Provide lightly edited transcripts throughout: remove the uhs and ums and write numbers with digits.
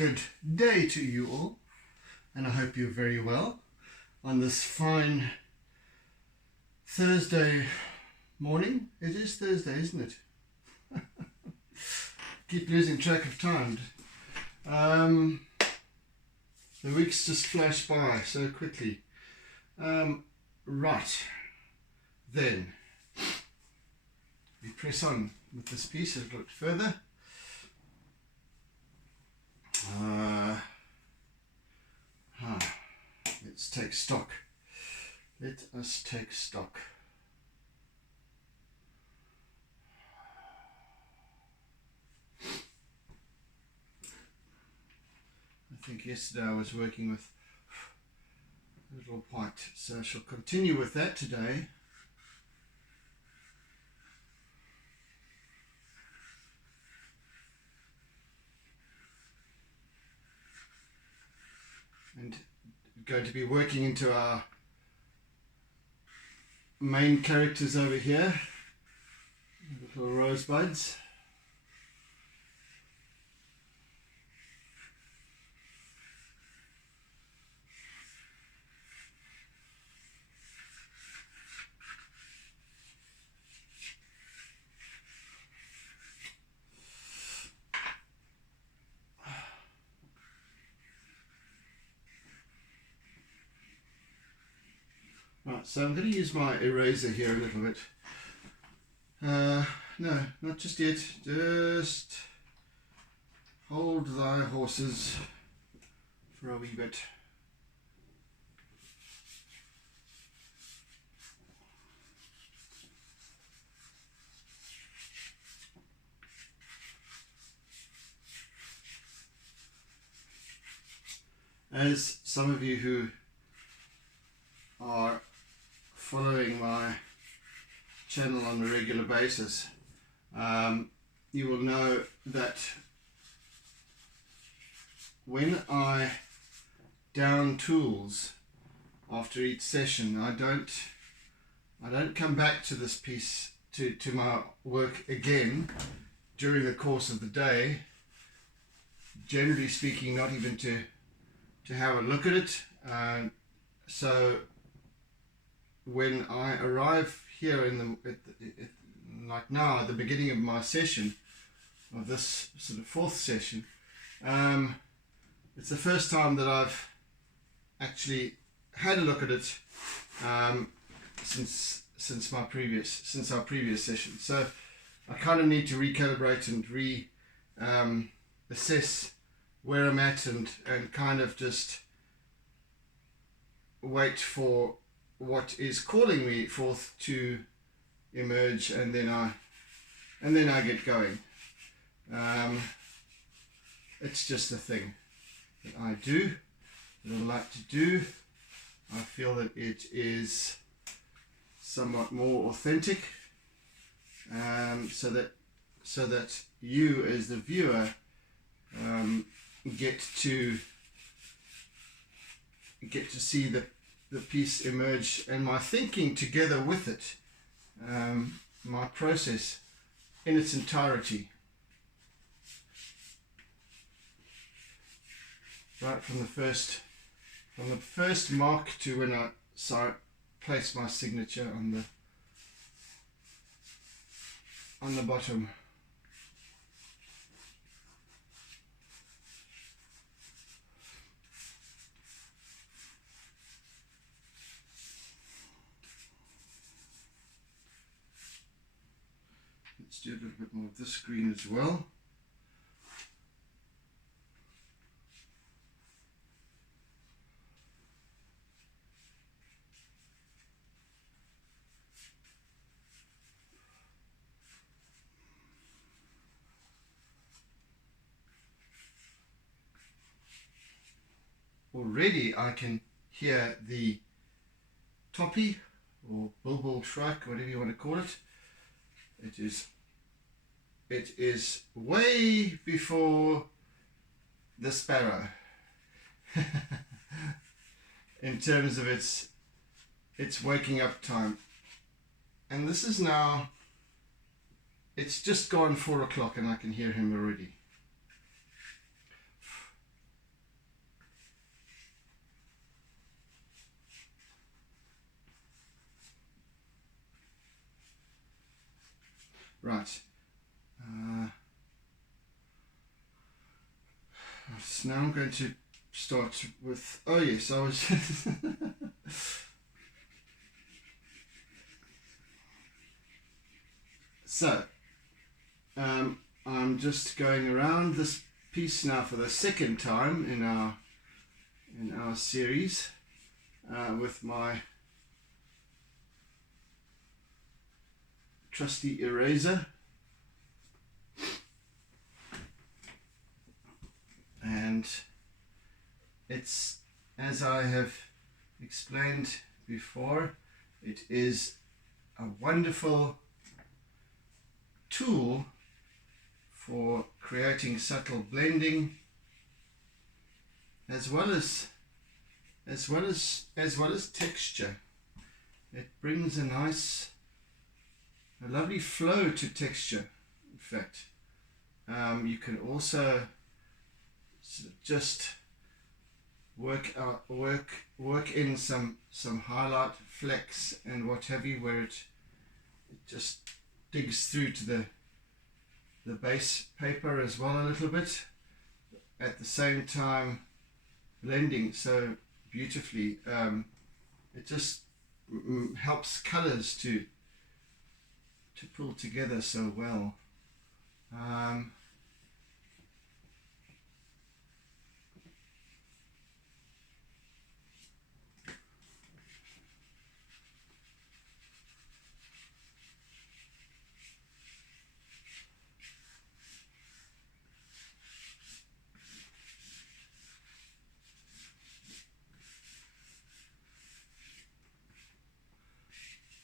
good day to you all, and I hope you're very well on this fine Thursday morning. It is Thursday, isn't it? Keep losing track of time. The weeks just flash by so quickly. Right, then we press on with this piece a little bit further. Let's take stock. Let us take stock. I think yesterday I was working with a little white, so I shall continue with that today. And going to be working into our main characters over here, little rosebuds. Right, so I'm going to use my eraser here a little bit. No, not just yet. Just hold thy horses for a wee bit. As some of you who are following my channel on a regular basis, you will know that when I down tools after each session, I don't come back to this piece to my work again during the course of the day. Generally speaking, not even to have a look at it. So when I arrive here like now at the beginning of my session, of this sort of fourth session, it's the first time that I've actually had a look at it since our previous session. So I kind of need to recalibrate and assess where I'm at and kind of just wait for what is calling me forth to emerge, and then I get going. It's just a thing that I do, that I like to do. I feel that it is somewhat more authentic, so that you as the viewer get to see the piece emerge, and my thinking together with it, my process in its entirety, right from the first mark to when I place my signature on the bottom. Let's do a little bit more of this green as well. Already I can hear the toppy or bulbul shrike, whatever you want to call it. It is way before the sparrow in terms of its waking up time. And this is now, it's just gone 4 o'clock and I can hear him already. Right. So now I'm going to start with, oh yes, I was so I'm just going around this piece now for the second time in our series with my trusty eraser, and it's, as I have explained before, it is a wonderful tool for creating subtle blending as well as texture. It brings a lovely flow to texture. In fact, you can also just work in some highlight flecks and what have you, where it just digs through to the base paper as well a little bit, at the same time blending so beautifully. It just helps colors to pull together so well.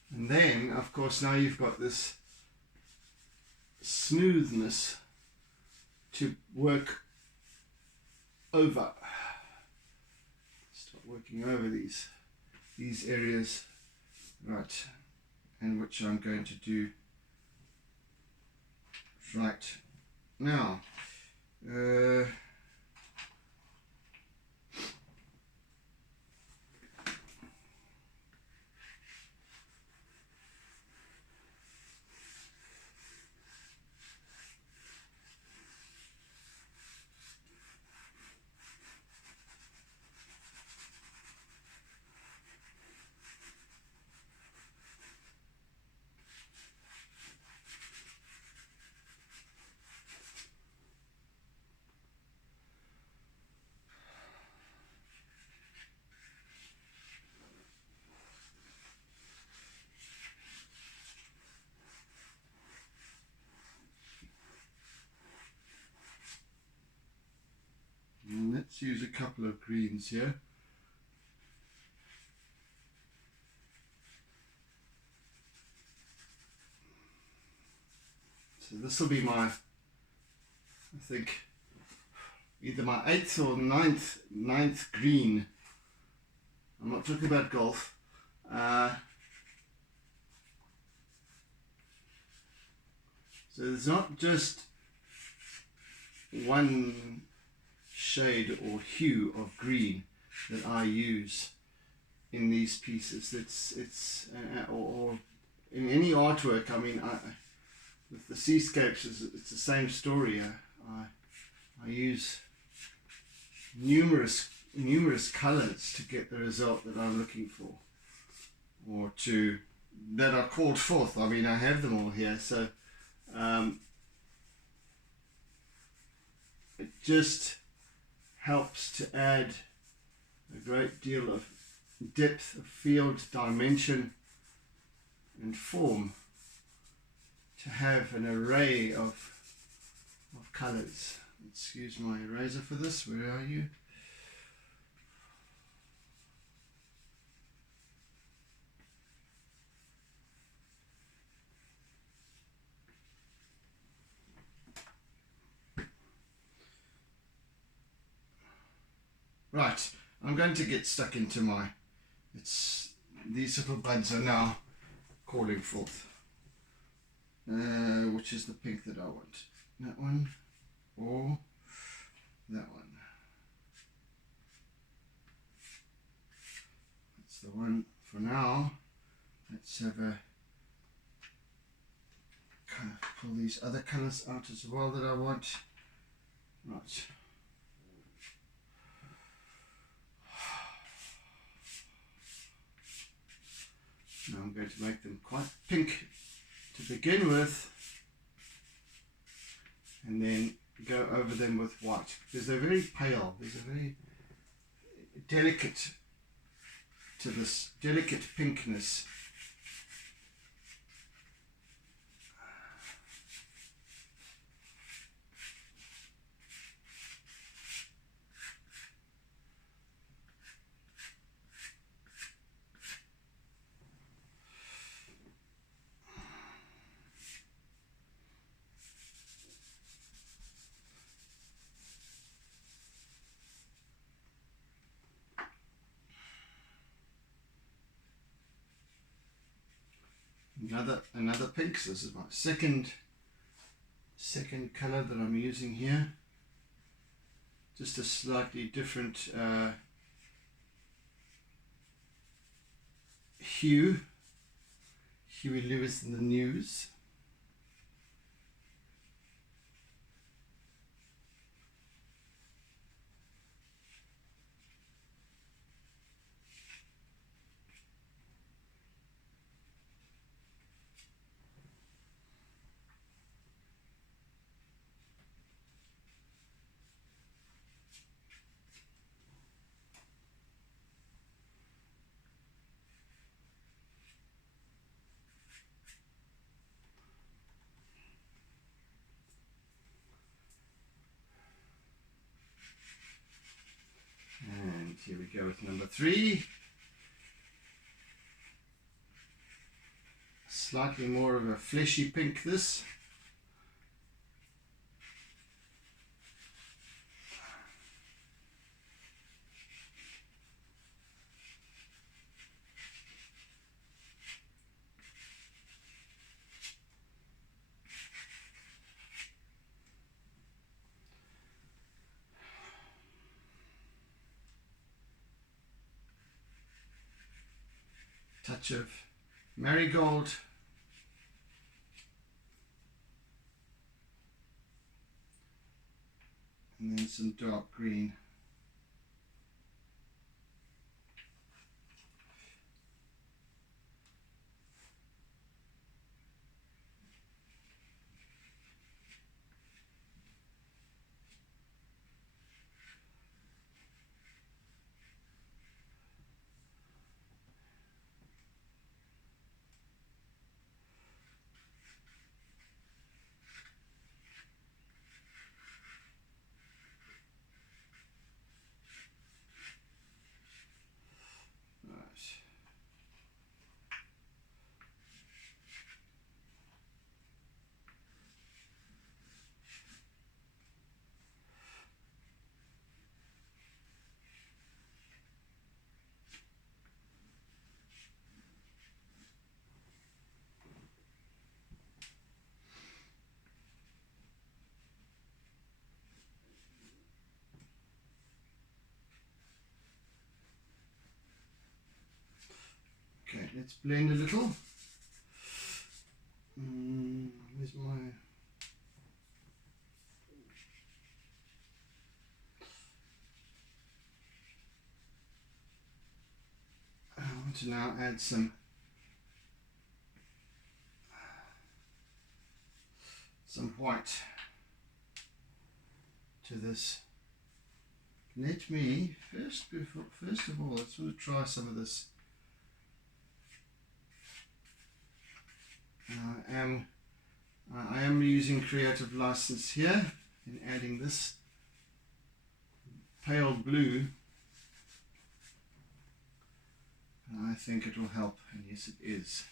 And then, of course, now you've got this smoothness to work over. Start working over these areas, right, and which I'm going to do right now. And let's use a couple of greens here. So this will be my, I think, either my 8th or 9th green. I'm not talking about golf. So there's not just one shade or hue of green that I use in these pieces. It's or in any artwork. I mean, with the seascapes, it's the same story. I use numerous colors to get the result that I'm looking for, or that are called forth. I mean, I have them all here, so it just helps to add a great deal of depth of field, dimension and form, to have an array of colors. Excuse my eraser for this. Where are you? Right, I'm going to get stuck into these little buds are now calling forth. Which is the pink that I want? That one or that one? That's the one for now. Let's have a kind of pull these other colours out as well that I want. Right. Now I'm going to make them quite pink to begin with, and then go over them with white, because they're very pale. There's a very delicate to this, delicate pinkness. Another pink. So this is my second color that I'm using here. Just a slightly different hue. Huey Lewis in the News. And here we go with number 3. Slightly more of a fleshy pink this. Touch of marigold. And then some dark green. Okay, let's blend a little. Where's my... I want to now add some white to this. Let me first of all, let's sort of try some of this. I am using creative license here in adding this pale blue. I think it will help, and yes, it is.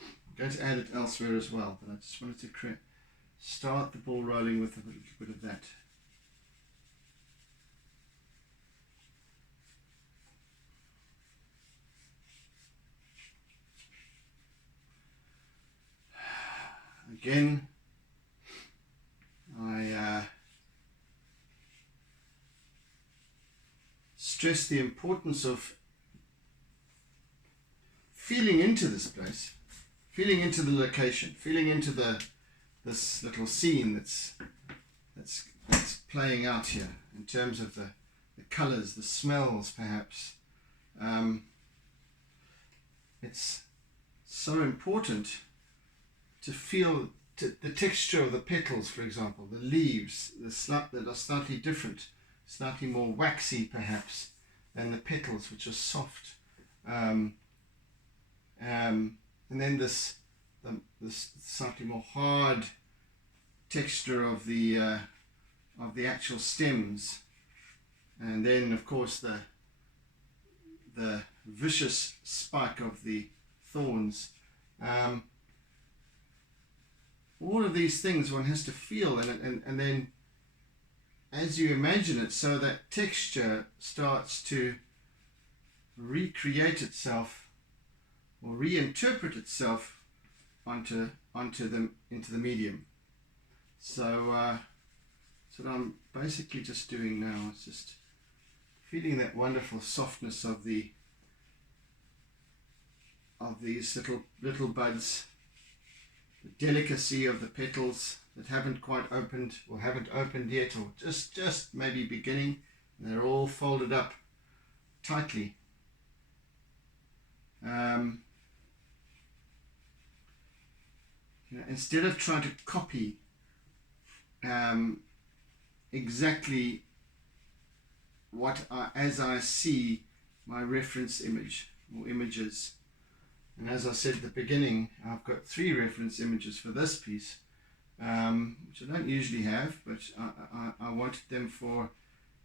I'm going to add it elsewhere as well, but I just wanted to start the ball rolling with a little bit of that. Again, I stress the importance of feeling into this place, feeling into the location, feeling into this little scene that's playing out here in terms of the colours, the smells, perhaps. It's so important to feel the texture of the petals, for example, the leaves, that are slightly different, slightly more waxy, perhaps, than the petals, which are soft. And then this slightly more hard texture of the actual stems, and then of course the vicious spike of the thorns. All of these things one has to feel, and then as you imagine it, so that texture starts to recreate itself or reinterpret itself into the medium. So that's what I'm basically just doing now. It's just feeling that wonderful softness of these little buds, the delicacy of the petals that haven't quite opened or haven't opened yet, or just maybe beginning, and they're all folded up tightly. Instead of trying to copy exactly as I see my reference image or images. And as I said at the beginning, I've got 3 reference images for this piece, which I don't usually have, but I wanted them for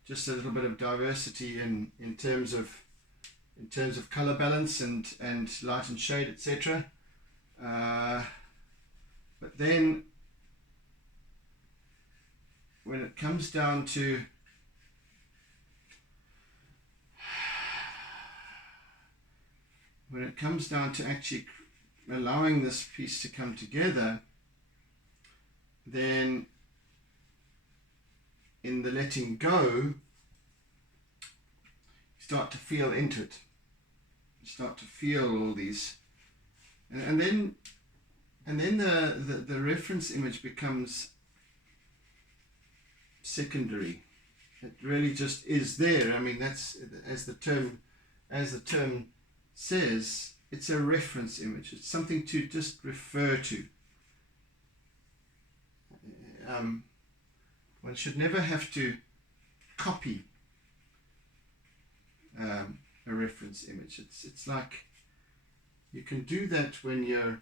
just a little bit of diversity in terms of color balance and light and shade, etc. But then when it comes down to actually allowing this piece to come together, then in the letting go, you start to feel into it. You start to feel all these, and then the reference image becomes secondary. It really just is there. I mean, that's as the term says, it's a reference image. It's something to just refer to. One should never have to copy a reference image. It's like you can do that when you're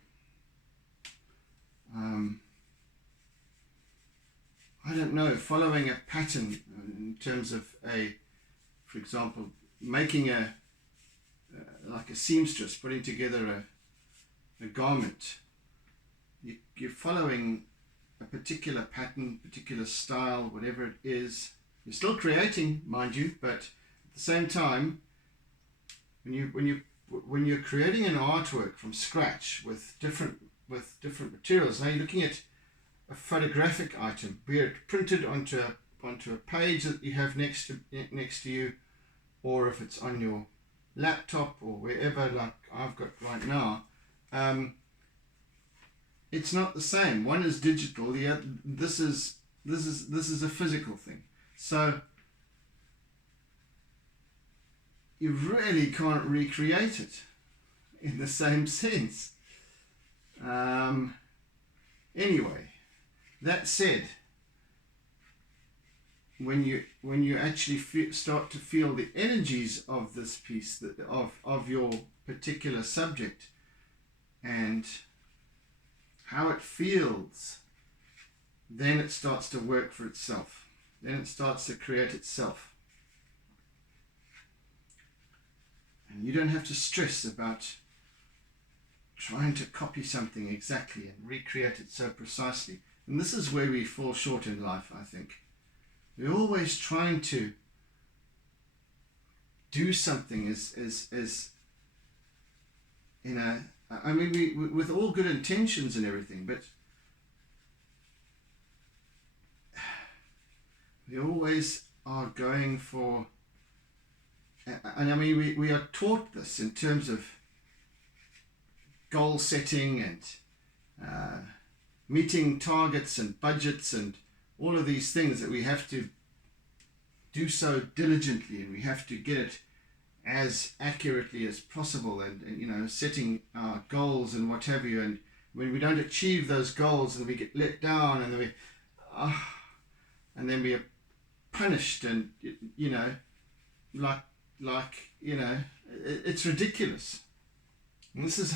I don't know, following a pattern in terms of for example, making like a seamstress putting together a garment. You're following a particular pattern, particular style, whatever it is. You're still creating, mind you, but at the same time, when you're creating an artwork from scratch with different materials, now you're looking at a photographic item, be it printed onto a page that you have next to you, or if it's on your laptop or wherever, like I've got right now. It's not the same. One is digital. The other, this is a physical thing. So you really can't recreate it in the same sense. Anyway, that said, when you actually start to feel the energies of this piece, of your particular subject, and how it feels, then it starts to work for itself. Then it starts to create itself. And you don't have to stress about trying to copy something exactly and recreate it so precisely. And this is where we fall short in life, I think. We're always trying to do something as in a, I mean, we with all good intentions and everything, but we always are going for, and I mean, we are taught this in terms of goal setting and meeting targets and budgets and all of these things that we have to do so diligently, and we have to get it as accurately as possible, and setting our goals and what have you, and when we don't achieve those goals and we get let down, and then we are punished, and it's ridiculous. And this is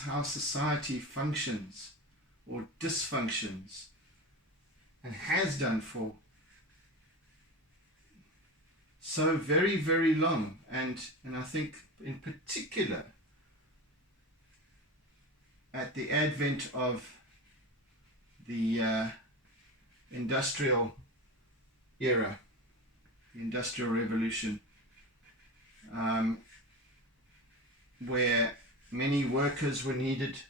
how society functions or dysfunctions, and has done for so very, very long. And I think in particular at the advent of the industrial era, the Industrial Revolution, where many workers were needed.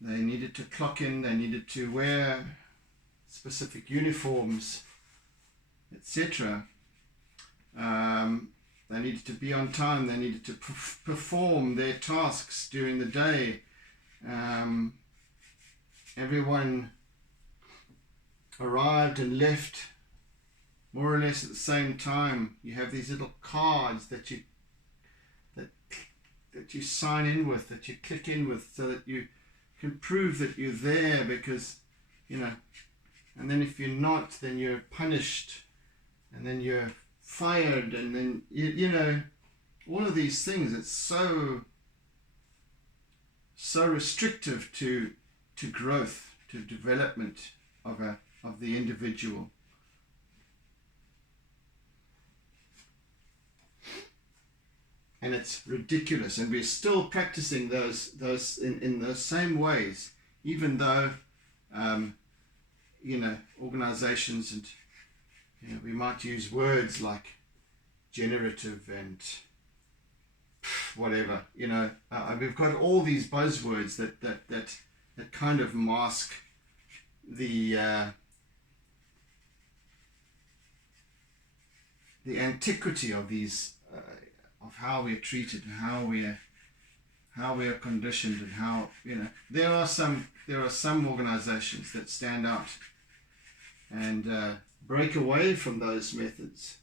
They needed to clock in, they needed to wear specific uniforms, etc. They needed to be on time, they needed to perform their tasks during the day. Everyone arrived and left more or less at the same time. You have these little cards that you sign in with, that you click in with, so that you can prove that you're there, because and then if you're not, then you're punished, and then you're fired, and then all of these things. It's so restrictive to growth, to development of the individual. And it's ridiculous, and we're still practicing those in those same ways, even though organizations, and we might use words like generative and whatever. We've got all these buzzwords that kind of mask the antiquity of these. Of how we're treated, and how we are conditioned, and how there are some organizations that stand out and break away from those methods.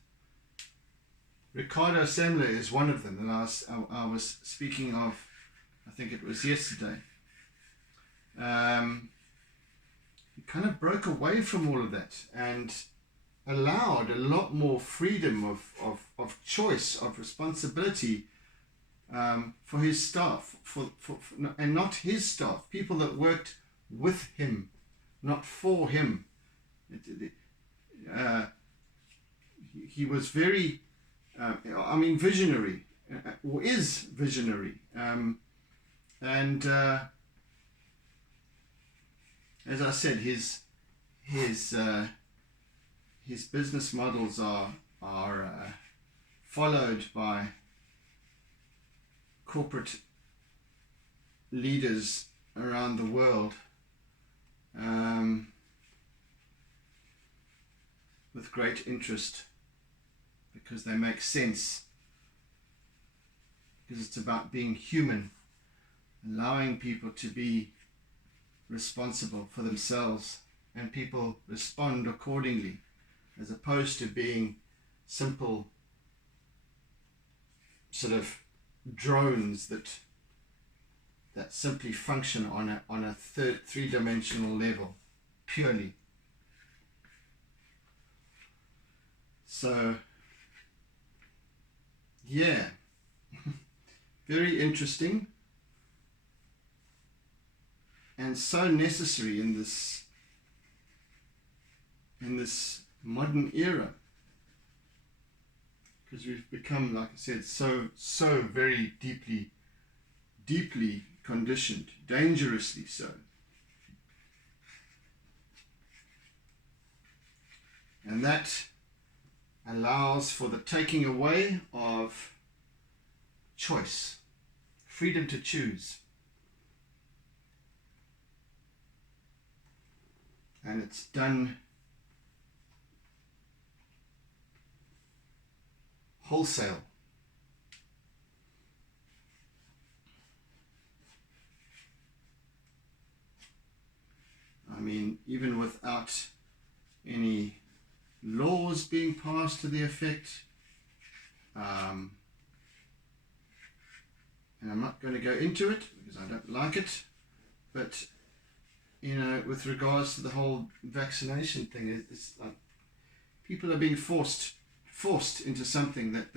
Ricardo Semler is one of them that I was speaking of. I think it was yesterday. He kind of broke away from all of that and allowed a lot more freedom of choice, of responsibility for his staff, and not his staff, people that worked with him, not for him. He was very, visionary, or is visionary, and as I said, his business models are followed by corporate leaders around the world with great interest, because they make sense, because it's about being human, allowing people to be responsible for themselves, and people respond accordingly, as opposed to being simple sort of drones that simply function on a three-dimensional level purely. So yeah, very interesting, and so necessary in this modern era, because we've become, like I said, so very deeply conditioned, dangerously so. And that allows for the taking away of choice, freedom to choose. And it's done wholesale. mean, even without any laws being passed to the effect, and I'm not going to go into it because I don't like it, but you know, with regards to the whole vaccination thing, it's like people are being forced into something that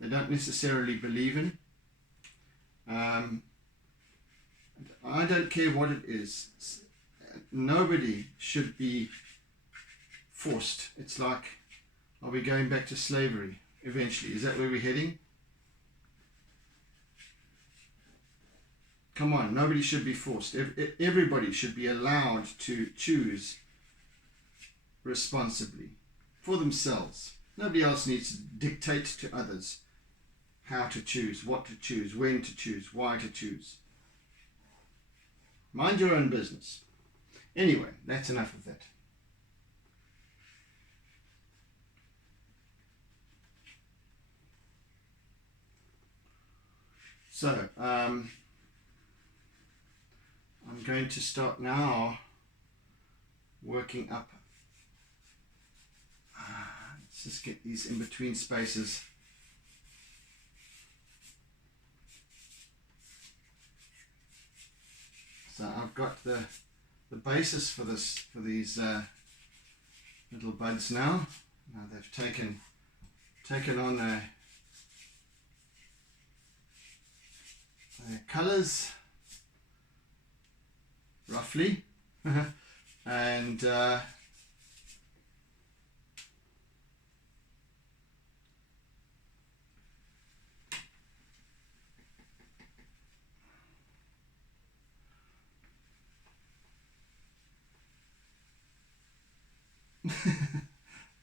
they don't necessarily believe in. I don't care what it is. Nobody should be forced. It's like, are we going back to slavery eventually? Is that where we're heading? Come on, nobody should be forced. Everybody should be allowed to choose responsibly for themselves. Nobody else needs to dictate to others how to choose, what to choose, when to choose, why to choose. Mind your own business. Anyway, that's enough of that. So, I'm going to start now working up. Let's just get these in between spaces. So I've got the basis for these little buds now. Now they've taken on their colours roughly, and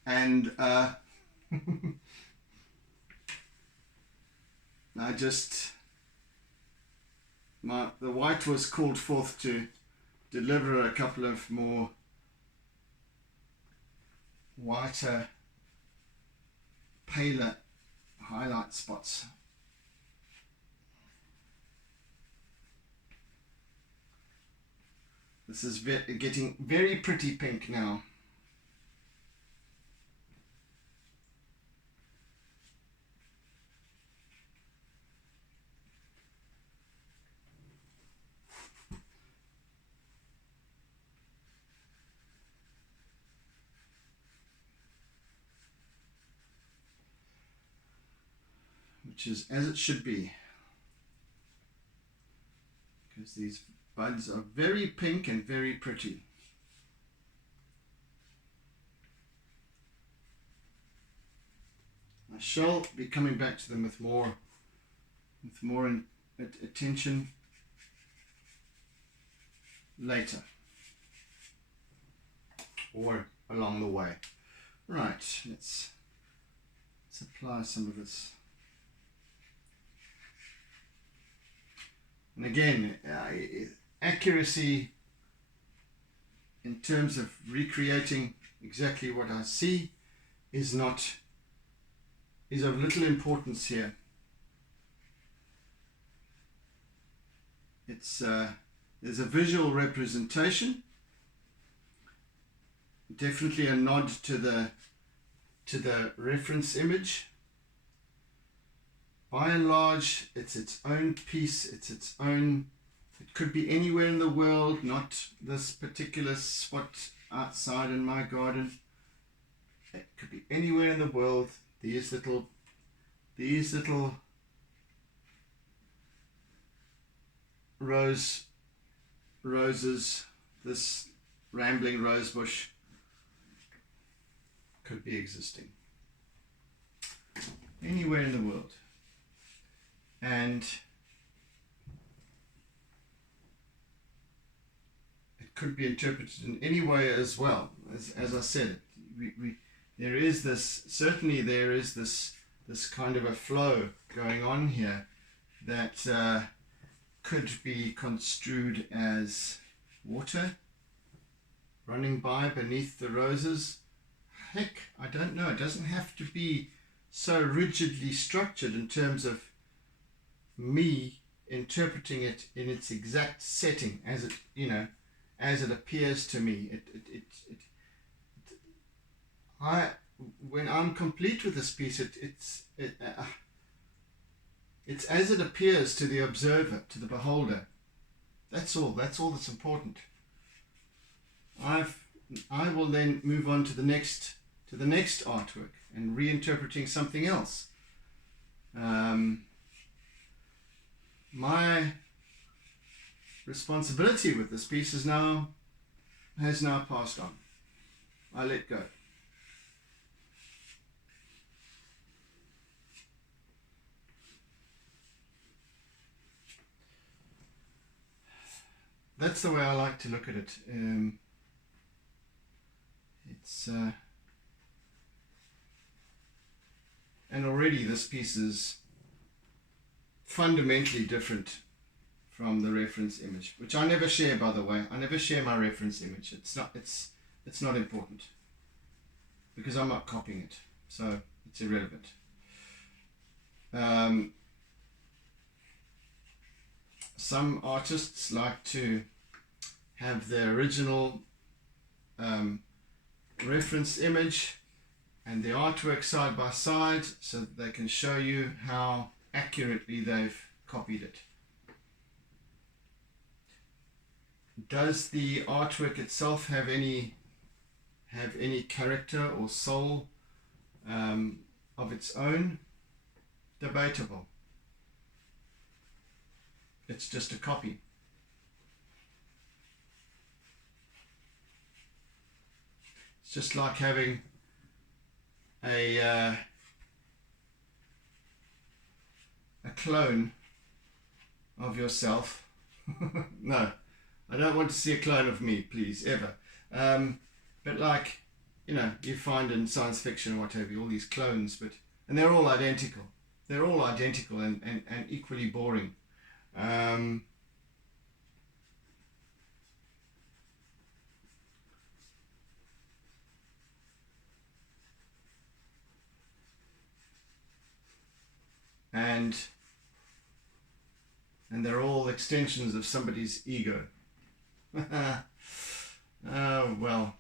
and I just the white was called forth to deliver a couple of more whiter, paler highlight spots. This is getting very pretty pink now. Which is as it should be, because these buds are very pink and very pretty. I shall be coming back to them with more attention later, or along the way. Right, let's apply some of this. And again, accuracy in terms of recreating exactly what I see is of little importance here. It's there's a visual representation, definitely a nod to the reference image. By and large, it's its own piece, it could be anywhere in the world, not this particular spot outside in my garden. It could be anywhere in the world. These little roses, this rambling rose bush could be existing anywhere in the world. And it could be interpreted in any way as well. As I said, there is this kind of a flow going on here that could be construed as water running by beneath the roses. Heck, I don't know. It doesn't have to be so rigidly structured in terms of me interpreting it in its exact setting as it, as it appears to me. I When I'm complete with this piece, it's as it appears to the observer, to the beholder. That's all. That's all that's important. I will then move on to the next artwork and reinterpreting something else. My responsibility with this piece has now passed on. I let go. That's the way I like to look at it. And already this piece is fundamentally different from the reference image, which I never share, by the way. I never share my reference image. It's not important because I'm not copying it, so it's irrelevant. Some artists like to have the original reference image and the artwork side by side so that they can show you how accurately they've copied it. Does the artwork itself have any character or soul of its own? Debatable. It's just a copy. It's just like having a clone of yourself. No, I don't want to see a clone of me, please, ever. But like, you find in science fiction or whatever, all these clones, and they're all identical. They're all identical and equally boring. And they're all extensions of somebody's ego. Oh well.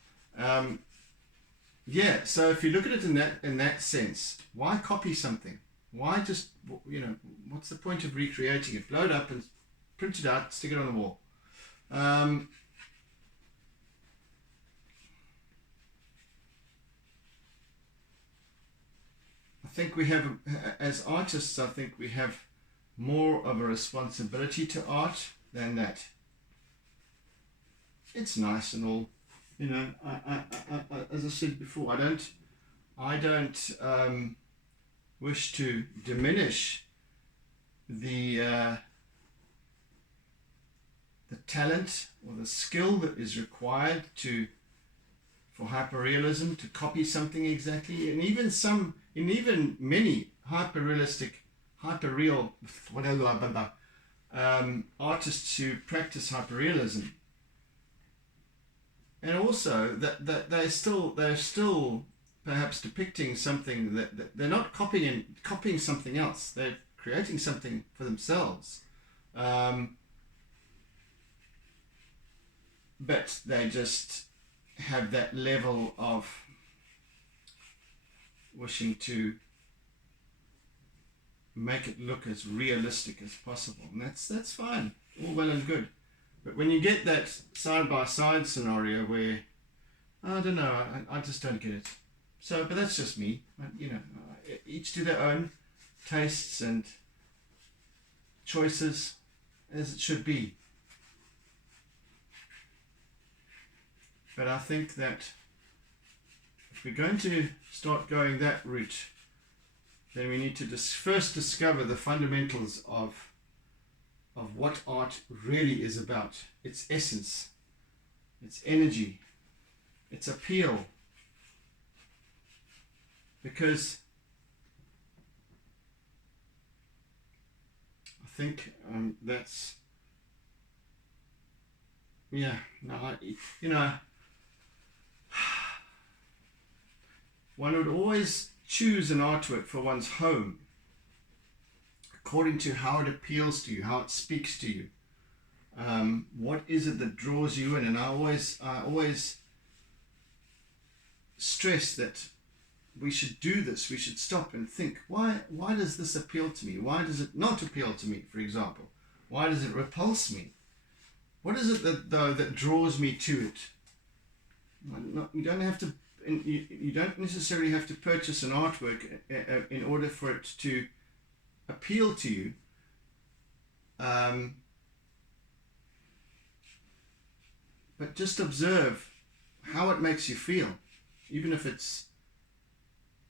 Yeah, so if you look at it in that sense, why copy something? Why just, what's the point of recreating it? Blow it up and print it out, stick it on the wall. I think we have, as artists, I think we have more of a responsibility to art than that. It's nice and all, I as I said before, I don't wish to diminish the talent or the skill that is required for hyperrealism, to copy something exactly, and even many hyperreal artists who practice hyperrealism, and also that they're still perhaps depicting something that they're not copying something else. They're creating something for themselves, but they just have that level of wishing to make it look as realistic as possible, and that's fine, all well and good. But when you get that side-by-side scenario where, I don't know, I just don't get it. So, but that's just me. Each to their own tastes and choices, as it should be. But I think that if we're going to start going that route, then we need to first discover the fundamentals of what art really is about. Its essence, its energy, its appeal. Because I think that's, one would always choose an artwork for one's home according to how it appeals to you, how it speaks to you. What is it that draws you in? And I always stress that we should do this. We should stop and think, why does this appeal to me? Why does it not appeal to me, for example? Why does it repulse me? What is it that draws me to it? You don't have to. You don't necessarily have to purchase an artwork in order for it to appeal to you. But just observe how it makes you feel, even if it's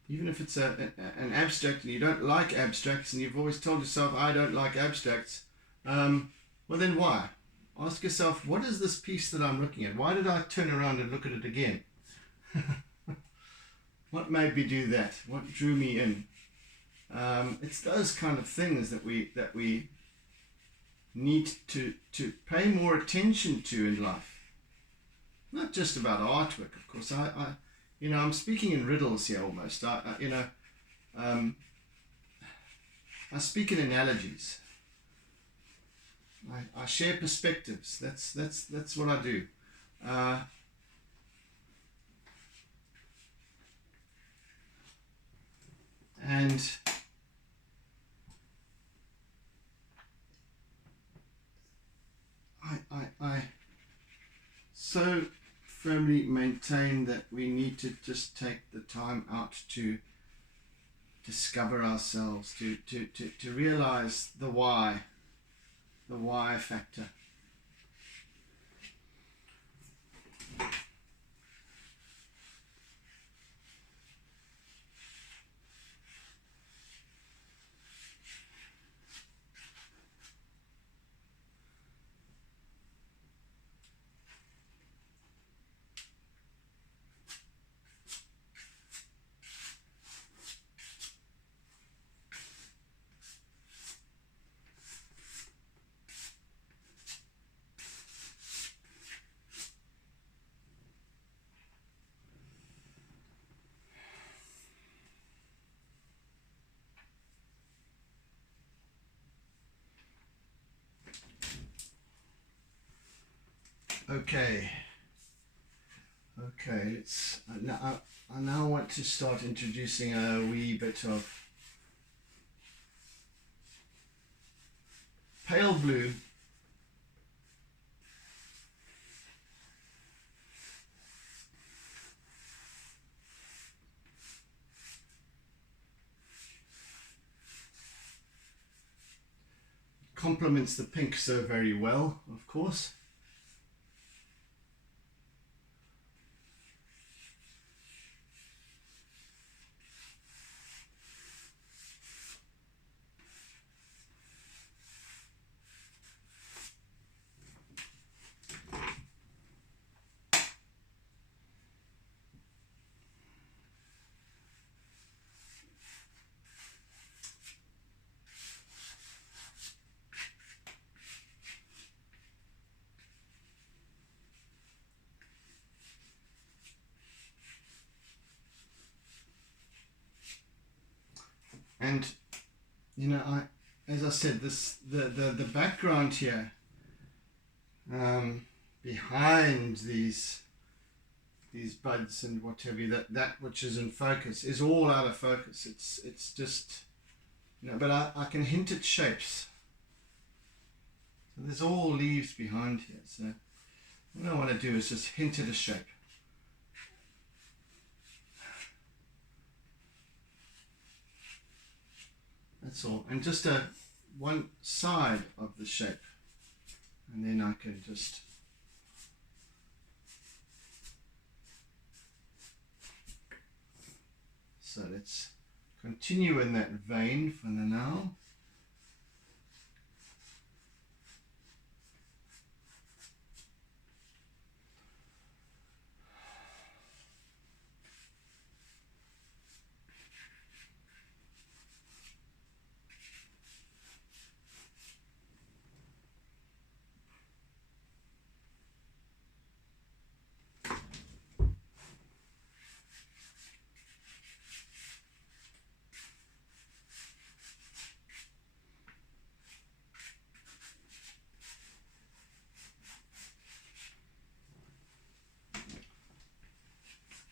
an abstract and you don't like abstracts and you've always told yourself, I don't like abstracts. Well, then why? Ask yourself, what is this piece that I'm looking at? Why did I turn around and look at it again? What made me do that? What drew me in? It's those kind of things that we need to pay more attention to in life. Not just about artwork, of course. I'm speaking in riddles here almost. I speak in analogies. I share perspectives. That's what I do. And I so firmly maintain that we need to just take the time out to discover ourselves, to realize the why factor. Okay, let's I now want to start introducing a wee bit of pale blue. Complements the pink so very well, of course. And as I said, the background here behind these buds and what have you, that which is in focus is all out of focus. It's just but I can hint at shapes. So there's all leaves behind here. So what I want to do is just hint at a shape. That's all, and just one side of the shape, and then I can just so let's continue in that vein for now.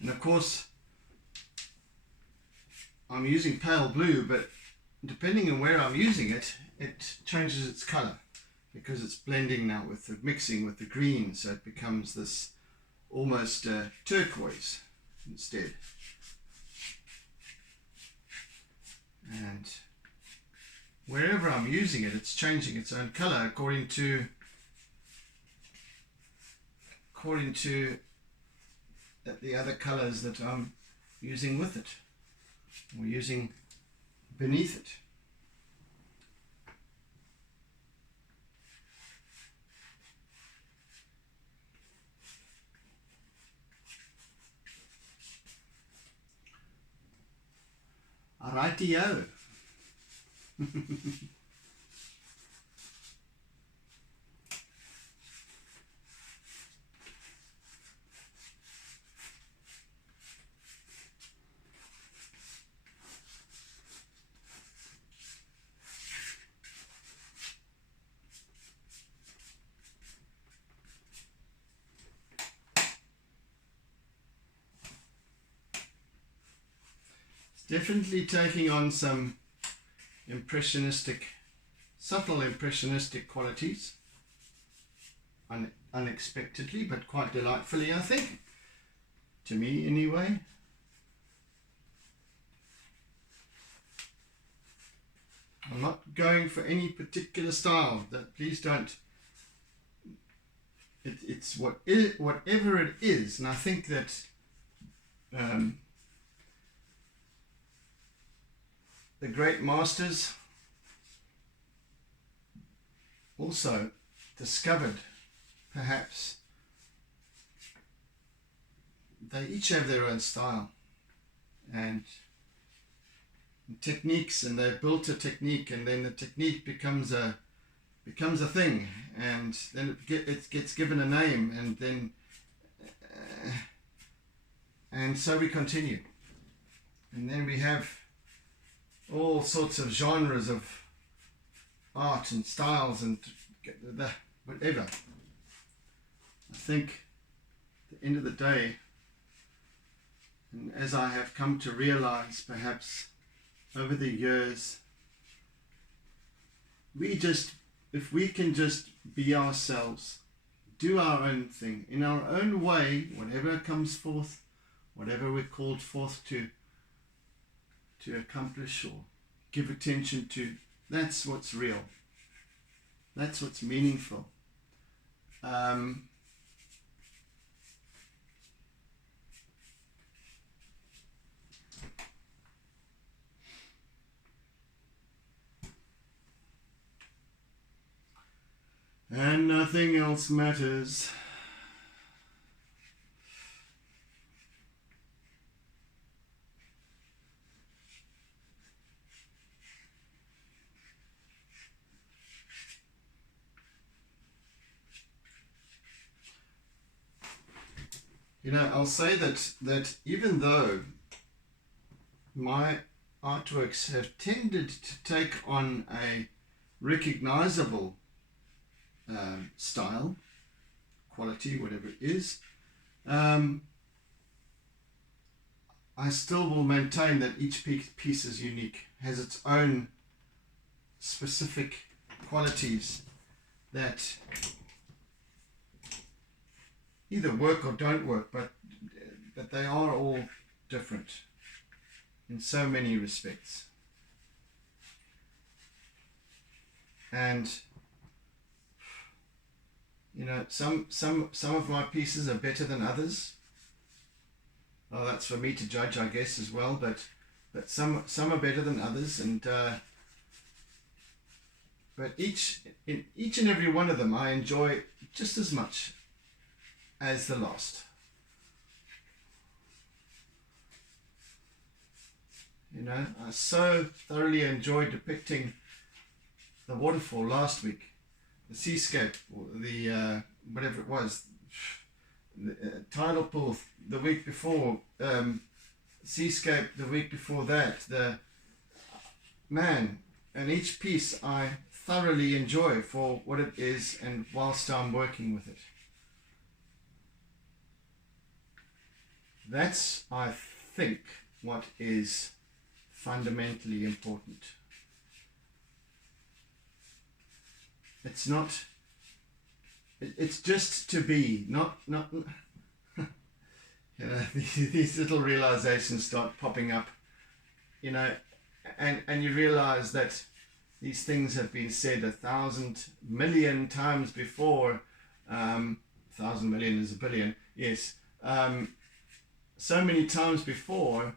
And of course I'm using pale blue, but depending on where I'm using it, it changes its color because it's blending now with the mixing with the green, so it becomes this almost turquoise instead. And wherever I'm using it, it's changing its own color according to the other colors that I'm using with it or using beneath it. Alrighty-o. Definitely taking on some subtle impressionistic qualities, unexpectedly, but quite delightfully, I think, to me anyway. I'm not going for any particular style. Please don't. It's whatever it is, and I think that the great masters also discovered, perhaps, they each have their own style and techniques, and they've built a technique, and then the technique becomes a thing, and then it gets given a name, and then and so we continue, and then we have all sorts of genres of art and styles and whatever. I think at the end of the day, and as I have come to realize perhaps over the years, if we can just be ourselves, do our own thing in our own way, whatever comes forth, whatever we're called forth to accomplish or give attention to, that's what's real. That's what's meaningful. And nothing else matters. You know, I'll say that even though my artworks have tended to take on a recognizable style, quality, whatever it is, I still will maintain that each piece is unique, has its own specific qualities that either work or don't work, but they are all different in so many respects. And you know, some of my pieces are better than others. Well, that's for me to judge, I guess, as well. But some are better than others, and but each and every one of them I enjoy just as much as the last. You know, I so thoroughly enjoyed depicting the waterfall last week, the seascape, or the whatever it was, the tidal pool the week before, seascape the week before that. And each piece I thoroughly enjoy for what it is, and whilst I'm working with it. that's, I think, what is fundamentally important. It's not, it's just to be, not you know, these little realizations start popping up, you know, and you realize that these things have been said 1,000 million times before. 1,000 million is a billion, yes. So many times before,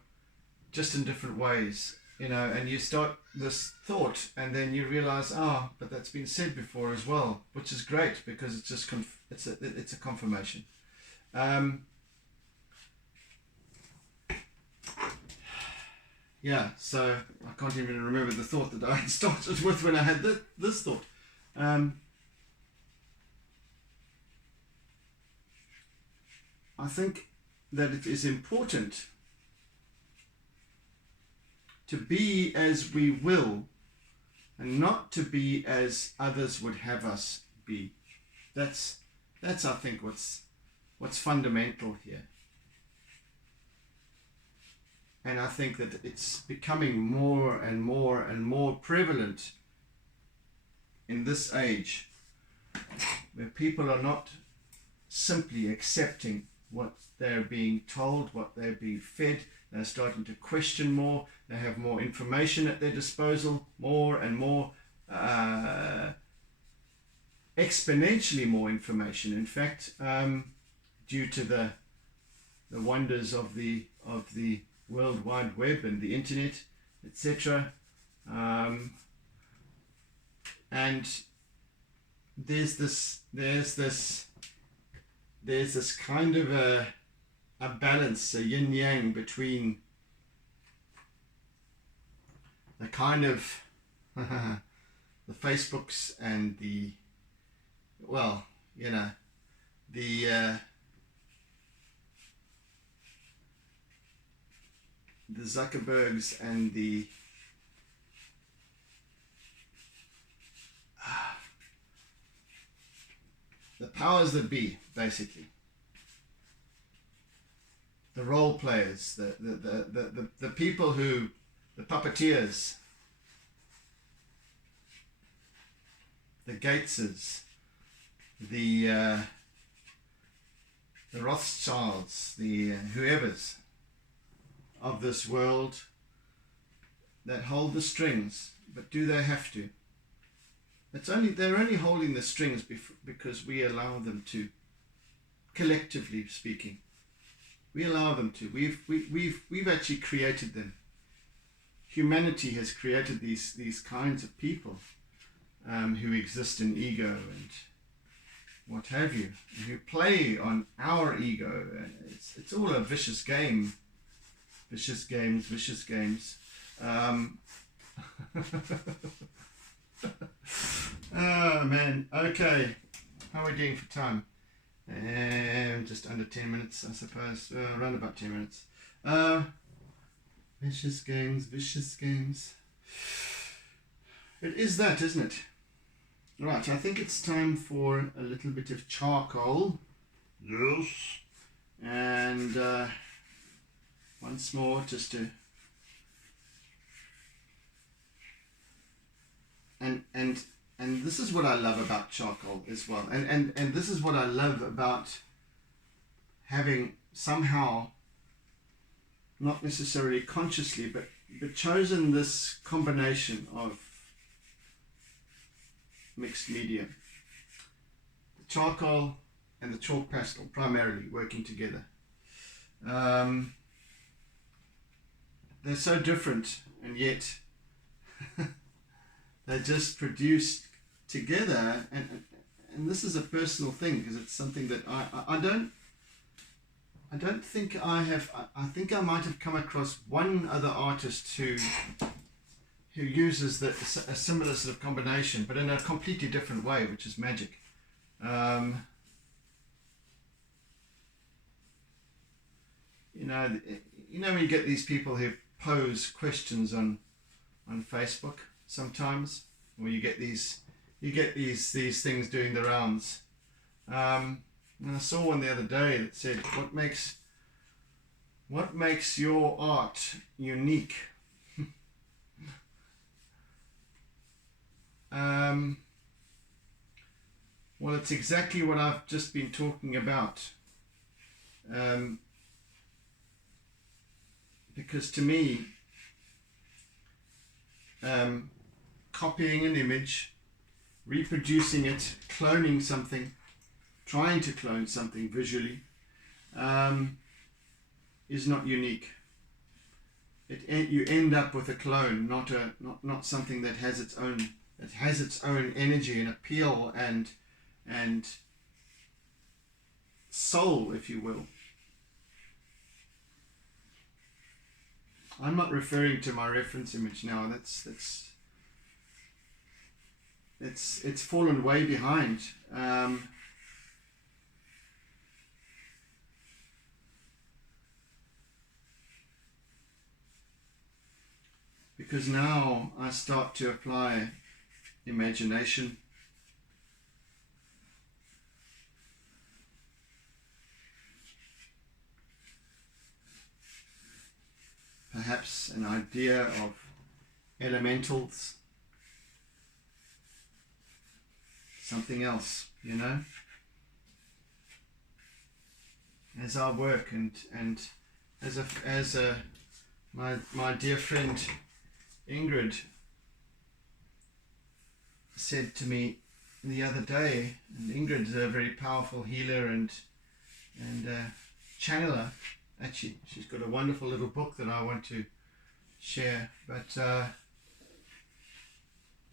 just in different ways, you know, and you start this thought and then you realize, but that's been said before as well, which is great because it's just it's a confirmation. Yeah, so I can't even remember the thought that I had started with when I had this thought. I think that it is important to be as we will and not to be as others would have us be. That's I think what's fundamental here. And I think that it's becoming more and more and more prevalent in this age, where people are not simply accepting what they're being told, what they're being fed. They're starting to question more. They have more information at their disposal, more and more, exponentially more information. In fact, due to the wonders of the World Wide Web and the internet, etc. And there's this kind of a balance, a yin yang between the kind of the Facebooks and the, well, you know, the Zuckerbergs and the powers that be, basically. The role players, the people who, the puppeteers, the Gateses, the Rothschilds, the whoever's of this world that hold the strings. But do they have to? They're only holding the strings because we allow them to, collectively speaking. We allow them to. We've actually created them. Humanity has created these kinds of people who exist in ego and what have you, and who play on our ego. And it's all a vicious game. Vicious games. Oh man, okay. How are we doing for time? Just under 10 minutes, I suppose. Around about 10 minutes. Vicious games. It is that, isn't it? Right, I think it's time for a little bit of charcoal. Yes. And once more, just to and this is what I love about charcoal as well, and this is what I love about having somehow, not necessarily consciously, but chosen this combination of mixed media, the charcoal and the chalk pastel primarily working together. They're so different, and yet they're just produced together. And this is a personal thing, because it's something that I don't think I have. I think I might have come across one other artist who uses a similar sort of combination, but in a completely different way, which is magic. You know, when you get these people who pose questions on Facebook sometimes, or you get these things doing the rounds. And I saw one the other day that said, what makes What makes your art unique? Well, it's exactly what I've just been talking about. Because to me, copying an image, reproducing it, cloning something, trying to clone something visually, is not unique. You end up with a clone, not something that has its own energy and appeal and soul, if you will. I'm not referring to my reference image now. It's fallen way behind. Because now I start to apply imagination, perhaps an idea of elementals, something else, as I work and as my dear friend Ingrid said to me the other day, and Ingrid's a very powerful healer and channeler. Actually, she's got a wonderful little book that I want to share. But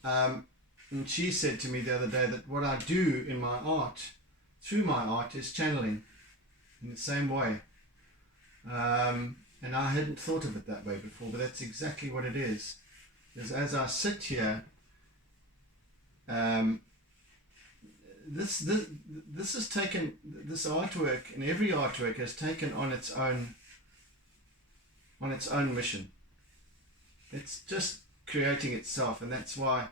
and she said to me the other day that what I do in my art, through my art, is channeling in the same way. And I hadn't thought of it that way before, but that's exactly what it is. Because as I sit here, this has taken, this artwork, and every artwork has taken on its own mission. It's just creating itself, and that's why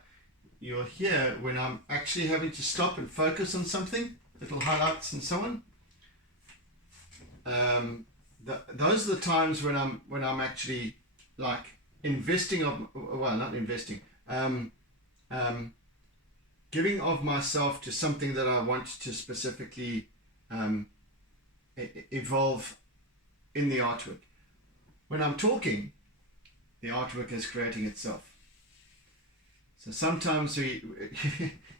you're here when I'm actually having to stop and focus on something, little highlights and so on. Those are the times when I'm actually like investing of, well, not investing, giving of myself to something that I want to specifically evolve in the artwork. When I'm talking, the artwork is creating itself. So sometimes we,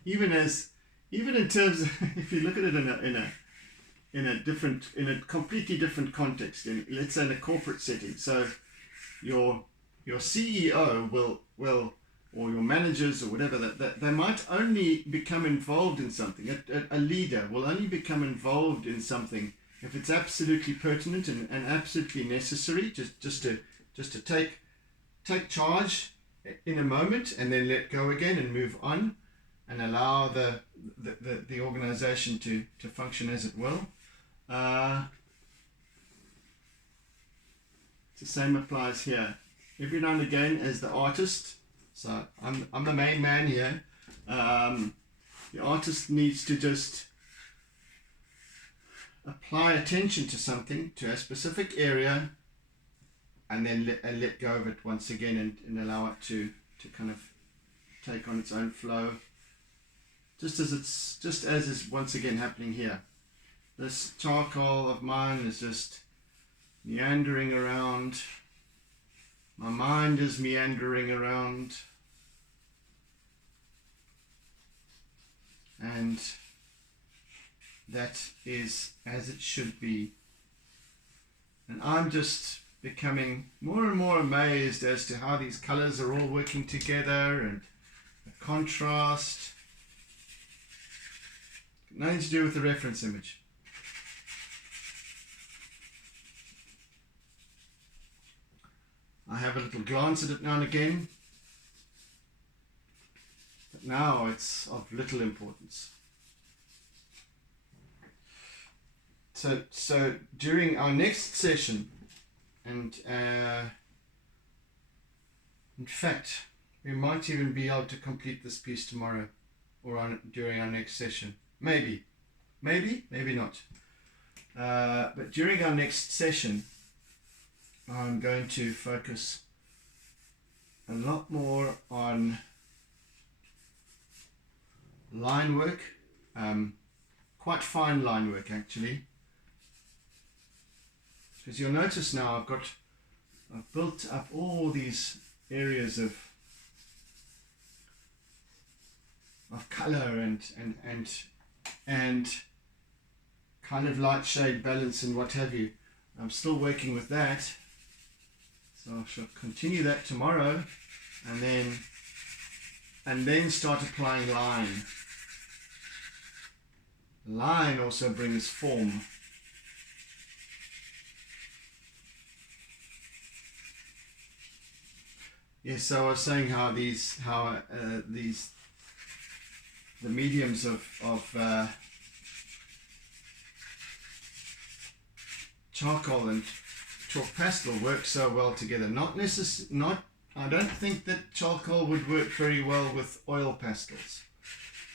even in terms of, if you look at it in a completely different context, let's say in a corporate setting. So your CEO will or your managers or whatever, that they might only become involved in something. A leader will only become involved in something if it's absolutely pertinent and absolutely necessary, just to take charge in a moment and then let go again and move on and allow the organization to function as it will. The same applies here. Every now and again, as the artist, so I'm the main man here, the artist needs to just apply attention to something, to a specific area, and then let go of it once again and allow it to kind of take on its own flow, just as is once again happening here. This charcoal of mine is just meandering around. My mind is meandering around. And that is as it should be. And I'm just becoming more and more amazed as to how these colors are all working together and the contrast. Nothing to do with the reference image. I have a little glance at it now and again, but now it's of little importance. So during our next session, and in fact, we might even be able to complete this piece tomorrow or during our next session. Maybe not. But during our next session, I'm going to focus a lot more on line work, quite fine line work actually, because you'll notice now I've built up all these areas of color and kind of light shade balance and what have you. I'm still working with that, so I shall continue that tomorrow, and then start applying line. Line also brings form. Yes, so I was saying how the mediums of charcoal and chalk pastel work so well together. I don't think that charcoal would work very well with oil pastels,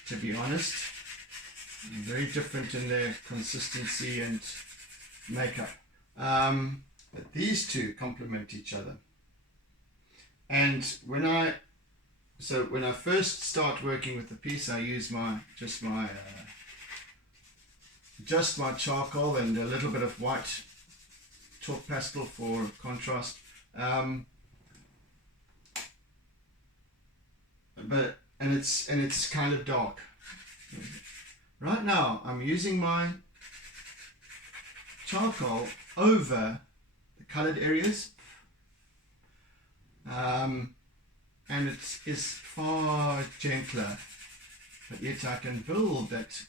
to be honest. Very different in their consistency and makeup. But these two complement each other. And when I first start working with the piece, I use just my charcoal and a little bit of white chalk pastel for contrast. And it's kind of dark. Right now I'm using my charcoal over the colored areas, and it is far gentler, but yet I can build that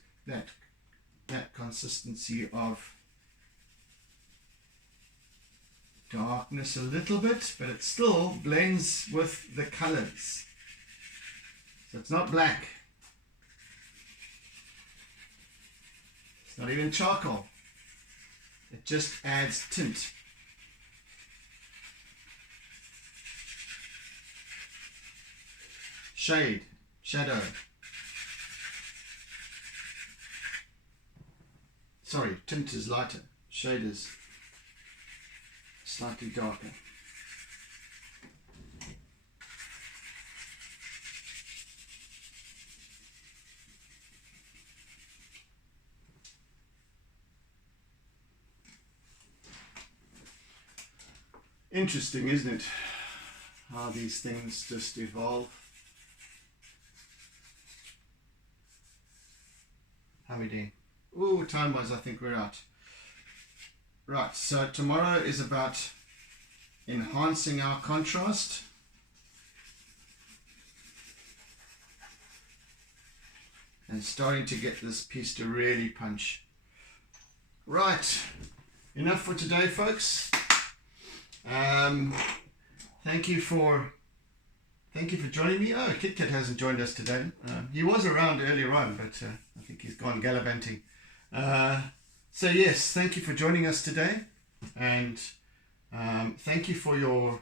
consistency of darkness a little bit, but it still blends with the colors. So it's not black. It's not even charcoal. It just adds tint. Shade, shadow. Sorry, tint is lighter. Shade is slightly darker. Interesting, isn't it? How these things just evolve. How are we doing? Ooh, time-wise, I think we're out. Right, so tomorrow is about enhancing our contrast. And starting to get this piece to really punch. Right, enough for today, folks. Thank you for joining me. Oh, Kit Kat hasn't joined us today. He was around earlier on, but I think he's gone gallivanting. So yes, thank you for joining us today, and thank you for your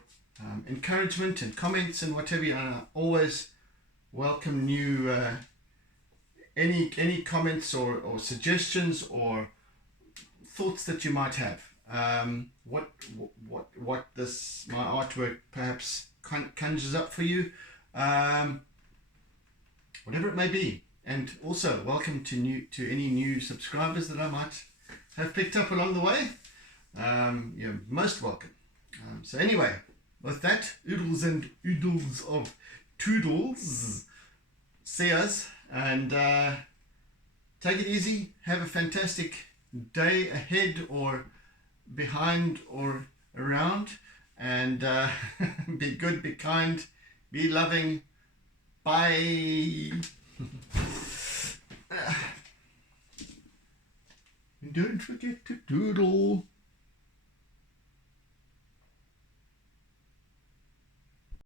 encouragement and comments and whatever. I always welcome new any comments or suggestions or thoughts that you might have. What my artwork perhaps conjures up for you, whatever it may be. And also welcome to any new subscribers that I might have picked up along the way. You're most welcome. So anyway, with that, oodles and oodles of toodles, see us, and take it easy. Have a fantastic day ahead or behind or around, and be good, be kind, be loving. Bye. And don't forget to doodle.